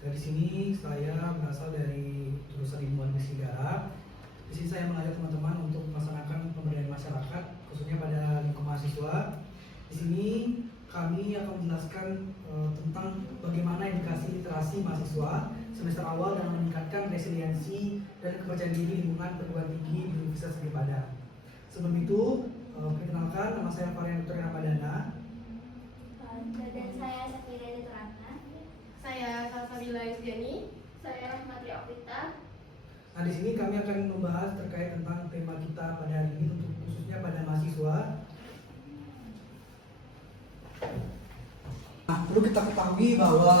Dari sini saya berasal dari jurusan Ilmu Administrasi Negara. Di sini saya mengajak teman-teman untuk melaksanakan pemberdayaan masyarakat, khususnya pada lingkup mahasiswa. Di sini kami akan menjelaskan tentang bagaimana edukasi literasi mahasiswa semester awal dan meningkatkan resiliensi dan kepercayaan diri lingkungan perguruan tinggi di Universitas Negeri Padang. Sebelum itu, perkenalkan, nama saya Varian Dr. Ramadana. Dan saya Safira Deturana. Saya Salsabila Isjani. Saya Rahmatri Okwita. Nah, di sini kami akan membahas terkait tentang tema kita pada hari ini, untuk khususnya pada mahasiswa. Nah, perlu kita ketahui bahwa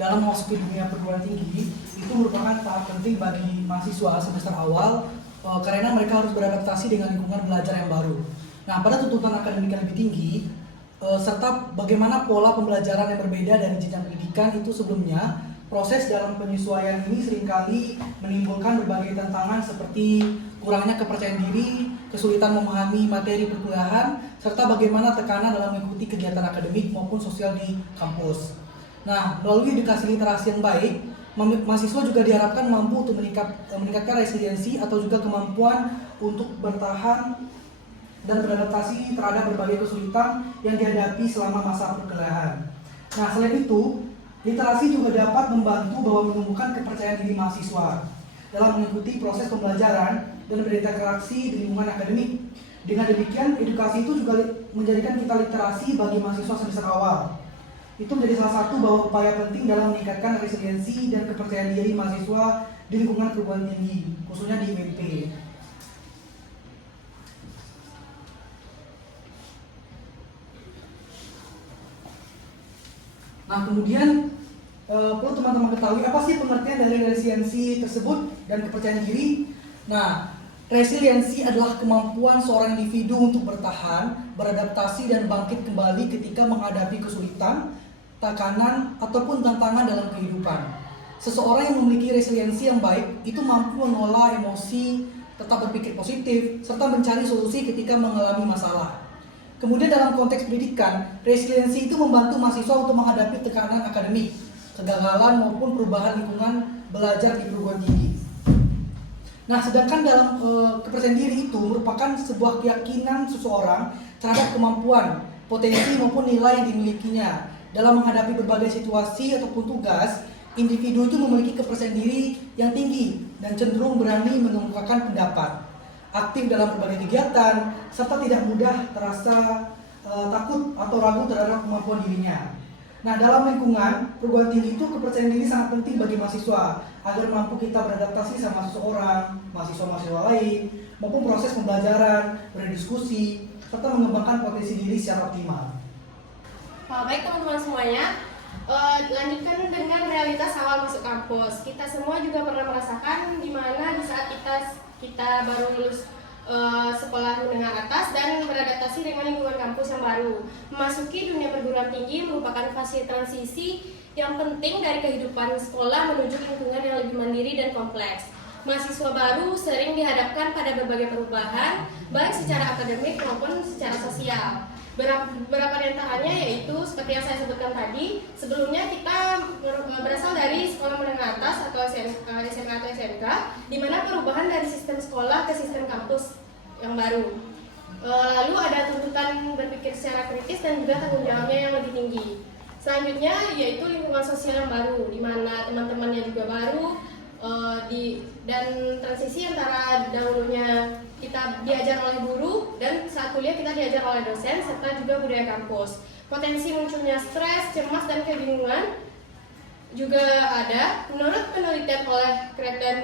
dalam memasuki dunia perguruan tinggi itu merupakan tahap penting bagi mahasiswa semester awal karena mereka harus beradaptasi dengan lingkungan belajar yang baru. Nah, pada tuntutan akademik yang lebih tinggi serta bagaimana pola pembelajaran yang berbeda dari jenjang pendidikan itu sebelumnya, proses dalam penyesuaian ini seringkali menimbulkan berbagai tantangan seperti kurangnya kepercayaan diri, kesulitan memahami materi perkuliahan, serta bagaimana tekanan dalam mengikuti kegiatan akademik maupun sosial di kampus. Nah, melalui edukasi literasi yang baik, mahasiswa juga diharapkan mampu untuk meningkatkan resiliensi atau juga kemampuan untuk bertahan dan beradaptasi terhadap berbagai kesulitan yang dihadapi selama masa perkuliahan. Nah, selain itu, literasi juga dapat membantu bahwa menumbuhkan kepercayaan diri mahasiswa dalam mengikuti proses pembelajaran dan berinteraksi di lingkungan akademik. Dengan demikian, edukasi itu juga menjadikan kita literasi bagi mahasiswa semester awal. Itu menjadi salah satu bahwa upaya penting dalam meningkatkan resiliensi dan kepercayaan diri mahasiswa di lingkungan perguruan tinggi, khususnya di IMP. Nah, kemudian perlu teman-teman ketahui apa sih pengertian dari resiliensi tersebut dan kepercayaan diri. Nah, resiliensi adalah kemampuan seorang individu untuk bertahan, beradaptasi dan bangkit kembali ketika menghadapi kesulitan, tekanan ataupun tantangan dalam kehidupan. Seseorang yang memiliki resiliensi yang baik itu mampu mengelola emosi, tetap berpikir positif, serta mencari solusi ketika mengalami masalah. Kemudian dalam konteks pendidikan, resiliensi itu membantu mahasiswa untuk menghadapi tekanan akademik, kegagalan maupun perubahan lingkungan belajar di perguruan tinggi. Nah, sedangkan dalam kepercayaan diri itu merupakan sebuah keyakinan seseorang terhadap kemampuan, potensi maupun nilai yang dimilikinya. Dalam menghadapi berbagai situasi ataupun tugas, individu itu memiliki kepercayaan diri yang tinggi dan cenderung berani mengemukakan pendapat, aktif dalam berbagai kegiatan, serta tidak mudah terasa takut atau ragu terhadap kemampuan dirinya. Nah, dalam lingkungan perguruan tinggi itu kepercayaan diri sangat penting bagi mahasiswa agar mampu kita beradaptasi sama seseorang, mahasiswa-mahasiswa lain, maupun proses pembelajaran, berdiskusi, serta mengembangkan potensi diri secara optimal. Baik teman-teman semuanya, lanjutkan dengan realitas awal masuk kampus. Kita semua juga pernah merasakan di mana di saat kita baru lulus sekolah menengah atas dan beradaptasi dengan lingkungan kampus yang baru. Memasuki dunia perguruan tinggi merupakan fase transisi yang penting dari kehidupan sekolah menuju lingkungan yang lebih mandiri dan kompleks. Mahasiswa baru sering dihadapkan pada berbagai perubahan, baik secara akademik maupun secara sosial. Beberapa di antaranya yaitu seperti yang saya sebutkan tadi, sebelumnya kita berasal dari sekolah menengah atas atau SMA atau SMK, di mana perubahan dari sistem sekolah ke sistem kampus yang baru. Lalu ada tuntutan berpikir secara kritis dan juga tanggung jawabnya yang lebih tinggi. Selanjutnya yaitu lingkungan sosial yang baru, di mana teman-temannya juga baru, dan transisi antara dahulunya kita diajar oleh guru dan saat kuliah kita diajar oleh dosen serta juga budaya kampus. Potensi munculnya stres, cemas dan kebingungan juga ada. Menurut penelitian oleh Craig dan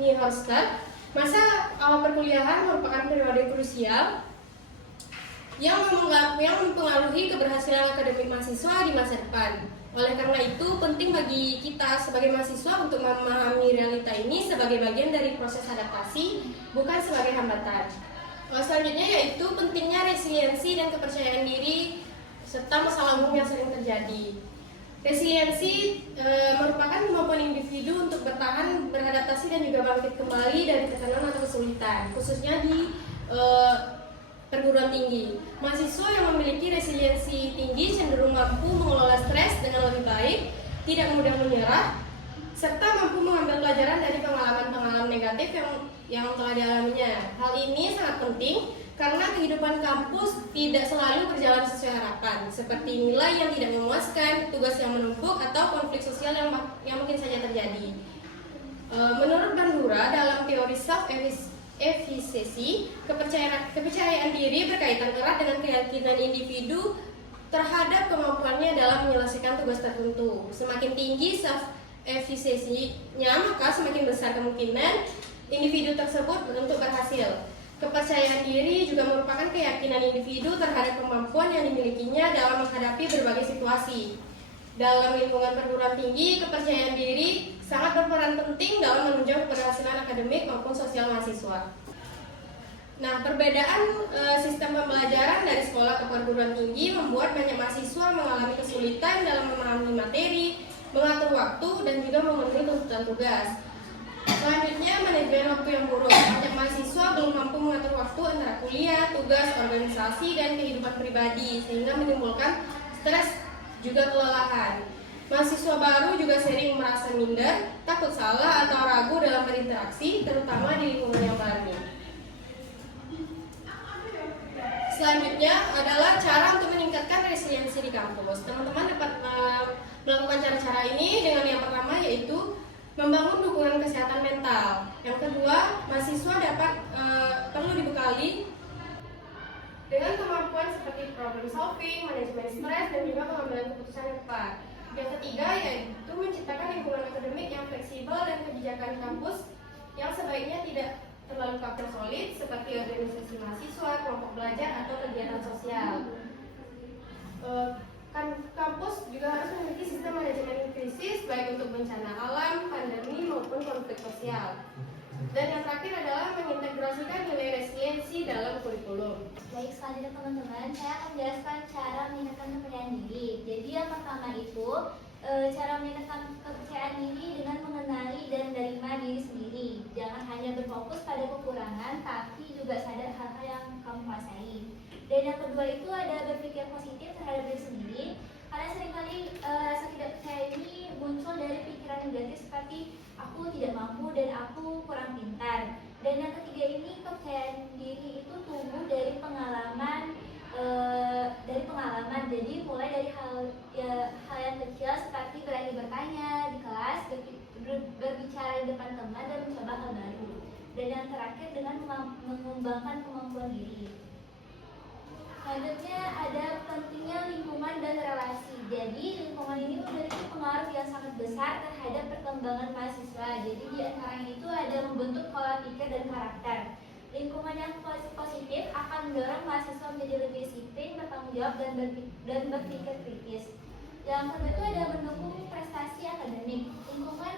Nyhorster, masa awal perkuliahan merupakan periode krusial yang mempengaruhi keberhasilan akademik mahasiswa di masa depan. Oleh karena itu, penting bagi kita sebagai mahasiswa untuk memahami realita ini sebagai bagian dari proses adaptasi, bukan sebagai hambatan. Selanjutnya yaitu pentingnya resiliensi dan kepercayaan diri serta masalah umum yang sering terjadi. Resiliensi merupakan kemampuan individu untuk bertahan, beradaptasi dan juga bangkit kembali dari tekanan atau kesulitan, khususnya di perguruan tinggi. Mahasiswa yang memiliki resiliensi tinggi cenderung mampu mengelola stres dengan lebih baik, tidak mudah menyerah, serta mampu mengambil pelajaran dari pengalaman-pengalaman negatif yang telah dialaminya. Hal ini sangat penting karena kehidupan kampus tidak selalu berjalan sesuai harapan, seperti nilai yang tidak memuaskan, tugas yang menumpuk, atau konflik sosial yang mungkin saja terjadi. Menurut Bandura, dalam teori self-efficacy, kepercayaan diri berkaitan erat dengan keyakinan individu terhadap kemampuannya dalam menyelesaikan tugas tertentu. Semakin tinggi self-efficacy-nya, maka semakin besar kemungkinan individu tersebut untuk berhasil. Kepercayaan diri juga merupakan keyakinan individu terhadap kemampuan yang dimilikinya dalam menghadapi berbagai situasi. Dalam lingkungan perguruan tinggi, kepercayaan diri sangat berperan penting dalam menunjang keberhasilan akademik maupun sosial mahasiswa. Nah, perbedaan sistem pembelajaran dari sekolah ke perguruan tinggi membuat banyak mahasiswa mengalami kesulitan dalam memahami materi, mengatur waktu, dan juga memenuhi tuntutan tugas. Selanjutnya, manajemen waktu yang buruk. Banyak mahasiswa belum mampu mengatur waktu antara kuliah, tugas, organisasi, dan kehidupan pribadi, sehingga menimbulkan stres juga kelelahan. Mahasiswa baru juga sering merasa minder, takut salah, atau ragu dalam berinteraksi, terutama di lingkungan yang baru. Selanjutnya adalah cara untuk meningkatkan resiliensi di kampus. Teman-teman dapat melakukan cara-cara ini dengan yang pertama yaitu membangun dukungan kesehatan mental. Yang kedua, mahasiswa perlu dibekali dengan kemampuan seperti problem solving, manajemen stres, dan juga pengambilan keputusan yang tepat. Yang ketiga yaitu menciptakan lingkungan akademik yang fleksibel dan kebijakan kampus yang sebaiknya tidak terlalu kaku solid seperti organisasi mahasiswa, kelompok belajar, atau kegiatan sosial. Kampus juga harus memiliki sistem manajemen krisis baik untuk bencana alam, pandemi, maupun konflik sosial. Dan yang terakhir adalah mengintegrasikan nilai resiliensi dalam kurikulum. Baik, selanjutnya teman-teman, saya akan menjelaskan cara meningkatkan kepercayaan diri. Jadi yang pertama itu cara meningkatkan kepercayaan diri dengan mengenali dan menerima diri sendiri. Jangan hanya berfokus pada kekurangan, tapi juga sadar hal-hal yang kamu kuasai. Dan yang kedua itu ada berpikir positif terhadap diri sendiri. Karena seringkali rasa tidak percaya ini muncul dari pikiran negatif seperti aku tidak mampu dan aku kurang pintar. Dan yang ketiga ini kepercayaan diri itu tumbuh dari pengalaman. Jadi mulai dari hal yang kecil seperti berani bertanya di kelas, berbicara di depan teman, dan mencoba hal baru. Dan yang terakhir dengan mengembangkan kemampuan diri. Selanjutnya ada pentingnya lingkungan dan relasi. Jadi lingkungan ini memiliki pengaruh yang sangat besar terhadap perkembangan mahasiswa. Jadi di antaranya itu ada membentuk pola pikir dan karakter. Lingkungan yang positif akan mendorong mahasiswa menjadi lebih disiplin, bertanggung jawab, dan berpikir kritis. Yang kedua itu ada mendukung prestasi akademik. Lingkungan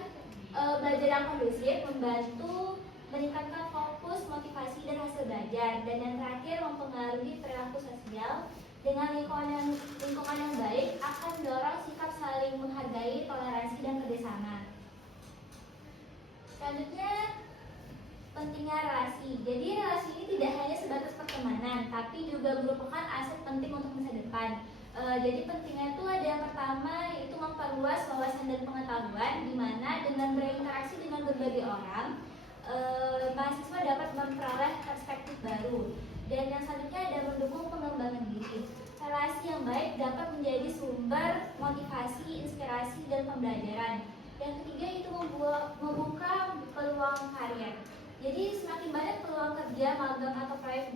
belajar yang kondusif membantu meningkatkan fokus, motivasi, dan hasil belajar. Dan yang terakhir mempengaruhi perilaku sosial. Dengan lingkungan yang baik akan mendorong sikap saling menghargai, toleransi, dan kerjasama. Selanjutnya pentingnya relasi. Jadi relasi ini tidak hanya sebatas pertemanan, tapi juga merupakan aset penting untuk masa depan. Jadi pentingnya itu ada yang pertama yaitu memperluas wawasan dan pengetahuan, di mana dengan berinteraksi dengan berbagai orang, mahasiswa dapat memperoleh perspektif baru. Dan yang selanjutnya ada mendukung pengembangan diri. Relasi yang baik dapat menjadi sumber motivasi, inspirasi, dan pembelajaran. Yang ketiga itu membuka peluang karir. Jadi semakin banyak peluang kerja, magang, atau proyek.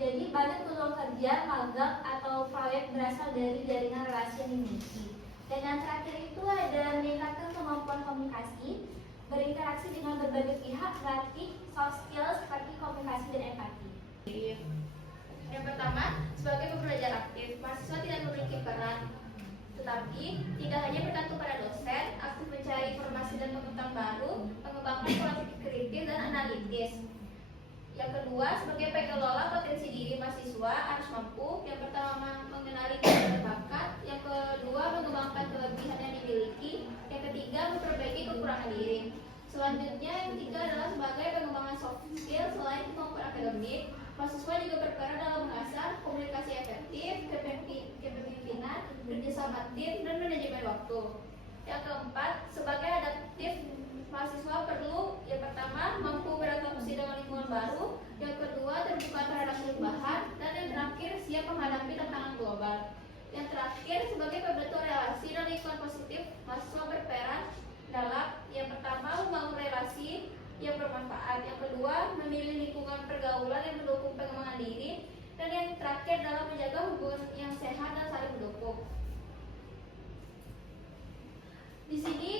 Jadi banyak peluang kerja, magang, atau proyek berasal dari jaringan relasi yang dimiliki. Dan yang terakhir itu ada meningkatkan kemampuan komunikasi, berinteraksi dengan berbagai pihak, melatih soft skills seperti komunikasi dan empati. Yang pertama, sebagai pembelajar aktif, mahasiswa tidak memiliki peran, tetapi tidak hanya bergantung pada dosen, aktif mencari informasi dan pengetahuan baru, mengembangkan pola pikir kritis dan analitis. Yang kedua, sebagai pengelola potensi diri mahasiswa harus mampu, yang pertama mengenali dan bakat, yang kedua mengembangkan kelebihan yang dimiliki, yang ketiga memperbaiki kekurangan diri. Selanjutnya yang ketiga adalah sebagai pengembangan soft skill. Selain kemampuan akademik, mahasiswa juga berperan dalam mengasah komunikasi efektif, kepemimpinan, kerjasama tim, dan manajemen waktu. Yang keempat, sebagai adaptif, mahasiswa perlu yang pertama mampu beradaptasi dengan lingkungan baru, yang kedua terbuka terhadap perubahan, dan yang terakhir siap menghadapi tantangan global. Yang terakhir, sebagai pembentuk relasi dan lingkungan positif, mahasiswa berperan dalam yang pertama membangun relasi yang bermanfaat, yang kedua memilih lingkungan pergaulan yang mendukung pengembangan diri, dan yang terakhir dalam menjaga hubungan yang sehat dan saling mendukung. Di sini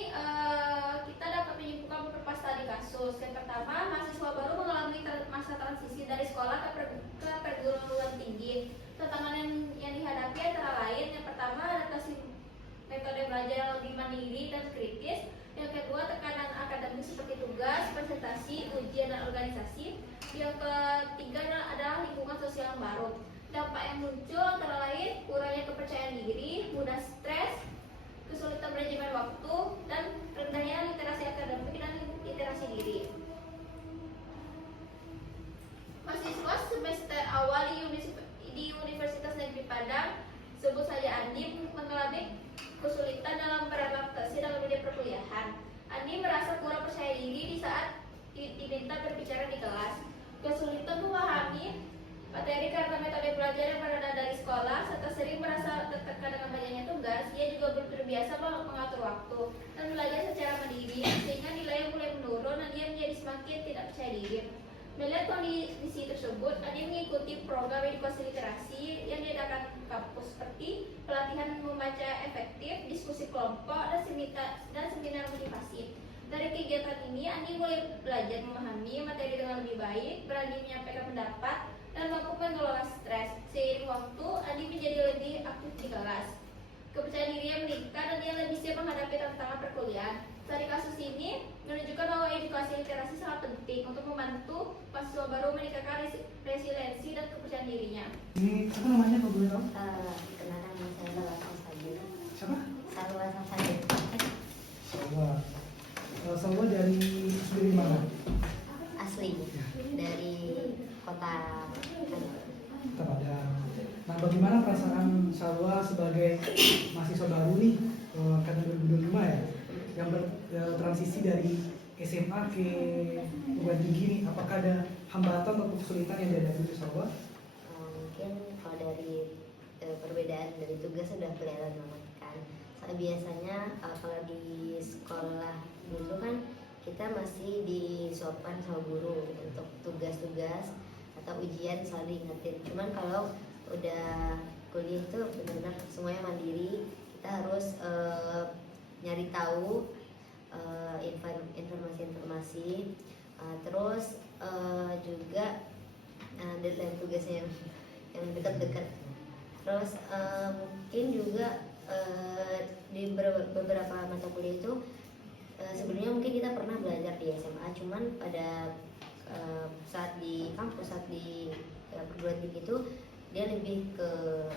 kita dapat menyimpulkan beberapa studi kasus. Yang pertama, mahasiswa baru mengalami masa transisi dari sekolah ke perguruan tinggi. Tantangan yang dihadapi antara lain, yang pertama adaptasi metode belajar yang lebih mandiri dan kritis. Yang kedua, tekanan akademik seperti tugas, presentasi, ujian, dan organisasi. Yang ketiga adalah lingkungan sosial yang baru. Dampak yang muncul antara lain kurangnya kepercayaan diri, mudah stres, kesulitan manajemen waktu, dan rendahnya literasi akademik dan literasi diri. Mahasiswa semester awal di Universitas Negeri Padang, sebut saja Andi, mengalami kesulitan dalam beradaptasi dalam dunia perkuliahan. Andi merasa kurang percaya diri di saat diminta berbicara di kelas. Kesulitan memahami materi karena metode belajar yang berada dari sekolah, serta sering merasa tertekan dengan banyaknya tugas. Ia juga belum terbiasa mengatur waktu dan belajar secara mandiri, sehingga nilainya mulai menurun dan dia menjadi semakin tidak percaya diri. Melihat kondisi tersebut, Adi mengikuti program edukasi literasi yang diadakan kampus seperti pelatihan membaca efektif, diskusi kelompok, dan seminar motivasi. Dari kegiatan ini, Andi mulai belajar memahami materi dengan lebih baik, berani menyampaikan pendapat, dan mampu mengelola stres. Seiring waktu, Andi menjadi lebih aktif di kelas. Kepercayaan dirinya meningkat dan dia lebih siap menghadapi tantangan perkuliahan. Dari kasus ini menunjukkan bahwa edukasi literasi sangat penting untuk membantu mahasiswa baru meningkatkan resiliensi dan kepercayaan dirinya. Ini apa namanya kalau boleh tahu? Kenalkan nama saya Salwa Safadil. Siapa? Salwa Safadil. Salwa. Salwa dari mana? Asli dari kota Kota Padang. Nah, bagaimana perasaan Salwa sebagai mahasiswa baru nih angkatan 2025 ya, yang bertransisi dari SMA ke perguruan tinggi nih? Apakah ada hambatan atau kesulitan yang dihadapi oleh Salwa? mungkin kalau dari perbedaan dari tugas sudah kelihatan banget kan. Soalnya biasanya kalau di sekolah dulu kan kita masih disuapkan sama guru untuk tugas-tugas atau ujian selalu diingetin. Cuman kalau udah kuliah itu benar-benar semuanya mandiri, kita harus nyari tahu informasi-informasi, terus juga deadline tugasnya yang dekat-dekat. Terus mungkin juga di beberapa mata kuliah itu sebenarnya mungkin kita pernah belajar di SMA, cuman pada saat di kampus, saat di perguruan tinggi itu dia lebih ke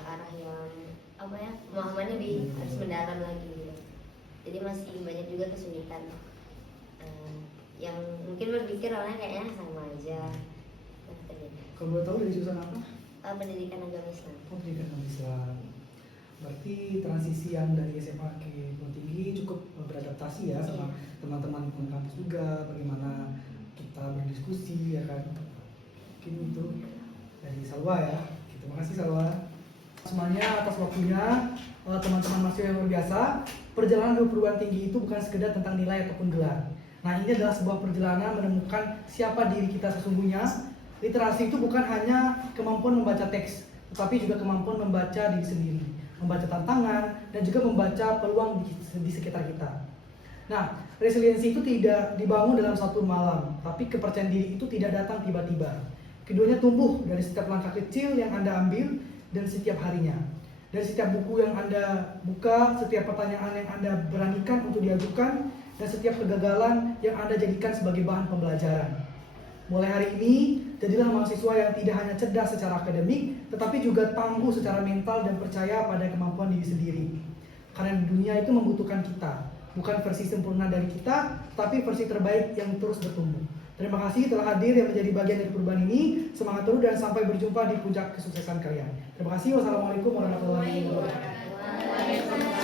arah yang apa ya, pemahamannya lebih harus mendalam lagi gitu. Jadi masih banyak juga kesulitan yang mungkin berpikir orangnya kayaknya sama aja. Kalau boleh tahu dari jurusan apa? Pendidikan agama Islam. Oh, pendidikan agama Islam. Berarti transisi yang dari SMA ke perguruan tinggi cukup beradaptasi ya sama teman-teman di kampus juga, bagaimana kita berdiskusi ya kan. Mungkin itu dari Salwa ya. Terima kasih Salwa. Semuanya atas waktunya, teman-teman mahasiswa yang luar biasa. Perjalanan ke perguruan tinggi itu bukan sekedar tentang nilai ataupun gelar. Nah, ini adalah sebuah perjalanan menemukan siapa diri kita sesungguhnya. Literasi itu bukan hanya kemampuan membaca teks, tetapi juga kemampuan membaca diri sendiri, membaca tantangan, dan juga membaca peluang di sekitar kita. Nah, resiliensi itu tidak dibangun dalam satu malam, tapi kepercayaan diri itu tidak datang tiba-tiba. Keduanya tumbuh dari setiap langkah kecil yang Anda ambil dan setiap harinya. Dari setiap buku yang Anda buka, setiap pertanyaan yang Anda beranikan untuk diajukan, dan setiap kegagalan yang Anda jadikan sebagai bahan pembelajaran. Mulai hari ini, jadilah mahasiswa yang tidak hanya cerdas secara akademik, tetapi juga tangguh secara mental dan percaya pada kemampuan diri sendiri. Karena dunia itu membutuhkan kita, bukan versi sempurna dari kita, tapi versi terbaik yang terus bertumbuh. Terima kasih telah hadir yang menjadi bagian dari perubahan ini. Semangat terus dan sampai berjumpa di puncak kesuksesan kalian. Terima kasih. Wassalamualaikum warahmatullahi wabarakatuh.